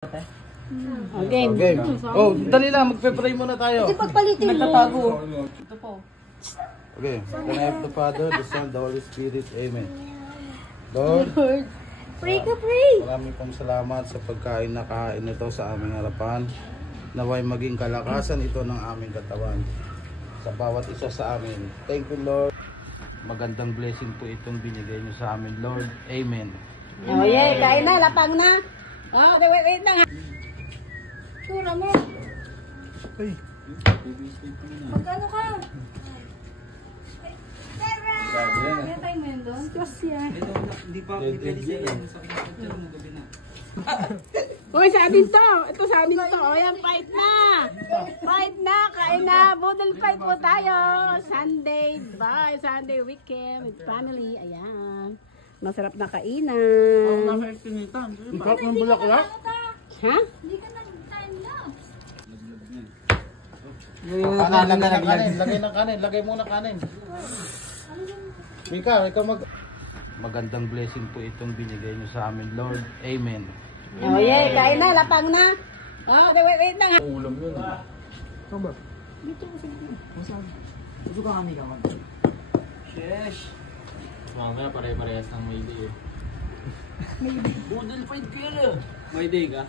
Okay. Okay. Oh, dali lang, magpe-pray muna tayo. Kasi pagpalitin mo. Nagtatago. Ito po. Okay. In the name of the Father, the Son, the Holy Spirit. Amen. Lord, Pray ka, pray. maraming pong salamat sa pagkain na kain ito sa aming harapan. Naway maging kalakasan ito ng aming katawan sa bawat isa sa amin. Thank you, Lord. Magandang blessing po itong binigay niyo sa amin, Lord. Amen. Oh, yeah. Kain na, lapang na. Oh, wait lang. Tura mo. Ay. Magkano ka? Kaya tayo mo yun doon? Ito, hindi pa pwede siya. Uy, sa amin to. Ito sa amin to. O yan, fight na. Fight na. Kain na. Budol fight po tayo. Sunday. Bye. Sunday weekend with family. Ayan. Masarap na kainan. Nasa extinitan. Ang sarap ng bulaklak. Ha? Kanin, lagay ng kanin. Lagay ng kanin. Lagay muna kanin. Mika, ikaw magandang blessing po itong binigay niyo sa amin, Lord. Amen. Oh, yeah. Kain na. Lapang na. Oh, wait lang. Ulam yun. Ito ba? Dito mo sa masarap. Gusto ka kami kaman. Sheesh. Mamaya pare-parehas ng may day eh. Budol fight ka. May day ka?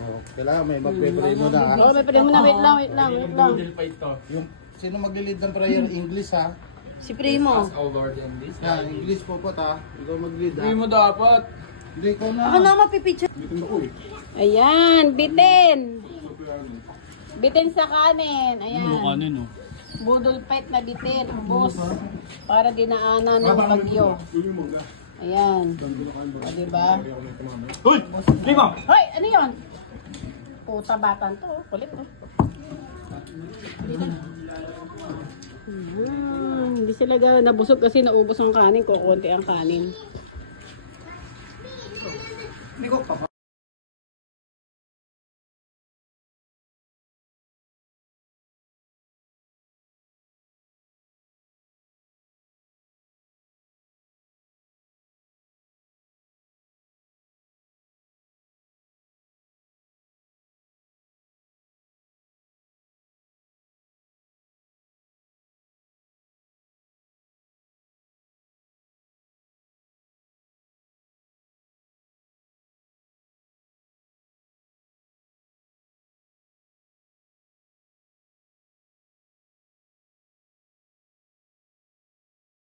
Oh, kailangan may magpe-pray muna. Ha? Oh, may pwede mo na. Wait lang. Middle fight to. Yung sino maglilid ng prayer English ha? Si Primo. Ask our Lord in this. Yan, English po ha. Ikaw mag-lead ha. Hindi mo dapat. Hindi ko na. Ako na mapipicture. Ayan, bitin. Bitin sa kanin. Ayan. Kanin oh. Budol fight na bitin. Ubus. Para dinaanan ng bagyo. Ayan. O, diba? Hoy! Lima! Hoy, ano yun? Puta batan to. Kulit oh. Hindi sila nabusog kasi naubos ang kanin. Kukunti ang kanin. Hindi ko pa.